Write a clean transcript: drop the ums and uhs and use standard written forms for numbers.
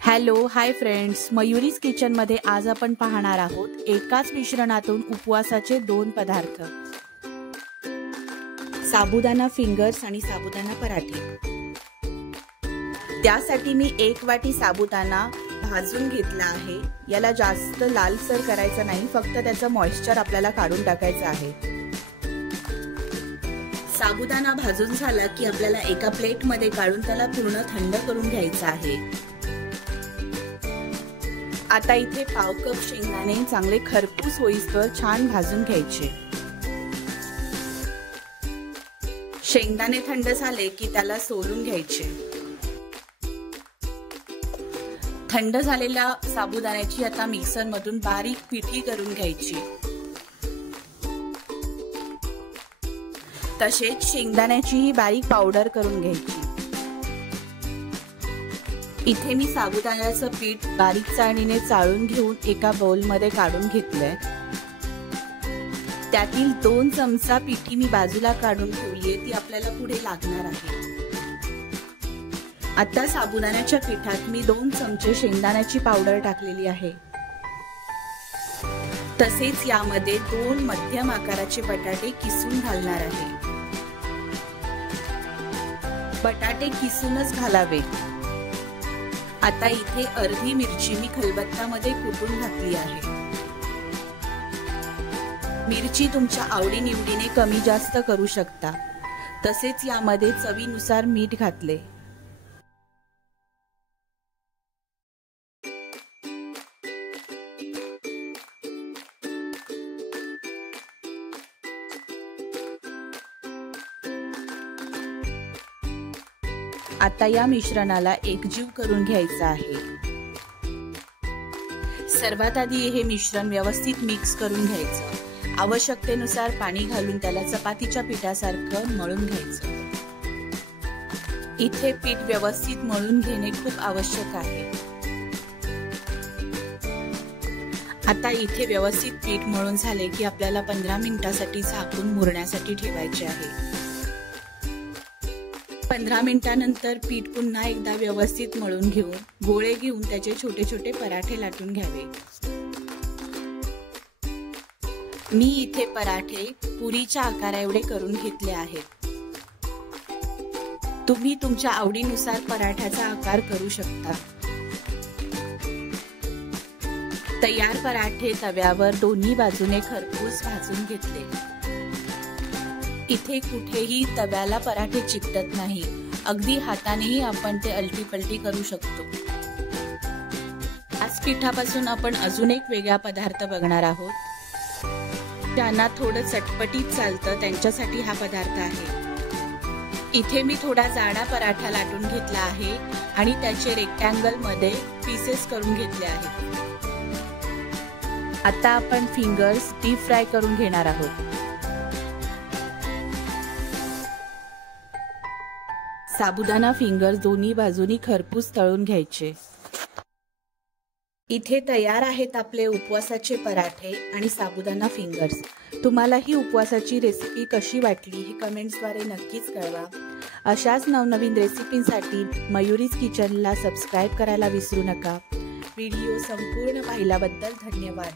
Hello hi friends, मयुरीज kitchen मध्ये आज आपण पाहणार आहोत एकाच मिश्रणातून उपवासाचे दोन पदार्थ, साबुदाणा फिंगर्स आणि साबुदाणा पराठे। त्यासाठी मी 1 वाटी साबुदाणा भाजून घेतला आहे। याला जास्त लालसर करायचं नाही, फक्त त्याचं मॉइश्चर आपल्याला काढून टाकायचं आहे। साबुदाणा भाजून झाला की आपल्याला एका प्लेट मध्ये काढून त्याला पूर्ण थंड करून घ्यायचं आहे। आता इथे पाव कप शेंगदाणे चांगले खरपूस होईस्तोवर छान भाजून घ्यायचे। शेंगदाणे थंड झाले की त्याला सोलून घ्यायचे। थंड झालेल्या साबुदाण्याची आता मिक्सर मधून बारीक पिठी करून घ्यायची। तसेच शेंगदाण्याचीही बारीक पावडर करून घ्यायची। इथे मी साबुदाण्याचं पीठ बारीक चाळणीने चाळून घेऊन एका बाउल मध्ये काढून घेतलंय। त्यातील 2 चमचा पिठी मी बाजूला काढून ठेवलीये, ती आपल्याला पुढे लागणार आहे। आता साबुदाण्याच्या पिठात मी 2 चमचे शेंगदाण्याची पावडर टाकलेली आहे। तसेच यामध्ये 2 मध्यम आकाराचे बटाटे किसून घालणार आहे। बटाटे किसूनच घालावे। आता इथे अर्धी मिरची मी खलबत्त्यामध्ये कुटून घातली आहे। मिरची तुमच्या आवडीनिवडीने कमी जास्त करू शकता। तसेच यामध्ये चवीनुसार मीठ घातले। आता या मिश्रणाला एकजीव करून घ्यायचं आहे। सर्वात आधी हे मिश्रण व्यवस्थित मिक्स करून घ्यायचं। आवश्यकतेनुसार पाणी घालून त्याला चपातीच्या पिठासारखं मळून घ्यायचं। इथे पीठ व्यवस्थित मळून घेणे खूप आवश्यक आहे। आता इथे व्यवस्थित पीठ मळून झाले की आपल्याला 15 मिनिटांसाठी झाकून मुरण्यासाठी ठेवायचे आहे। 15 मिनिटांनंतर पीठ पुन्हा एकदा व्यवस्थित मळून घेऊन गोळे घेऊन त्याचे छोटे छोटे पराठे लाटून घ्यावे। मी इथे पराठे पुरीच्या आकारा एवढे करून घेतले आहेत। तुम्ही तुमच्या आवडीनुसार पराठ्याचा आकार करू शकता। तयार पराठे तव्यावर दोन्ही बाजूने खरपूस भाजून घेतले। इथे कुठेही तव्याला पराठे चिकटत नाही, अगदी हातानेही आपण ते अलटी पलटी करू शकतो। आज पिठापासून आपण अजून एक वेगळा पदार्थ बघणार आहोत। ज्यांना थोडं चटपटीत चालतं त्यांच्यासाठी हा पदार्थ आहे। इथे मी थोडा जाडा पराठा लाटून घेतला आहे आणि त्याचे रेक्टँगल मध्ये पीसेस करून घेतले आहेत। आता आपण फिंगर्स डीप फ्राय करून घेणार आहोत। साबुदाणा फिंगर्स दोन्ही बाजूनी खरपूस तळून घ्यायचे। इथे तयार आहेत आपले उपवासाचे पराठे आणि साबुदाणा फिंगर्स। तुम्हाला ही उपवासाची रेसिपी कशी वाटली हे कमेंट्सद्वारे नक्कीच कळवा। अशाच नवनवीन रेसिपींसाठी मयुरीज किचनला सबस्क्राईब करायला विसरू नका। व्हिडिओ संपूर्ण पाहिल्याबद्दल धन्यवाद।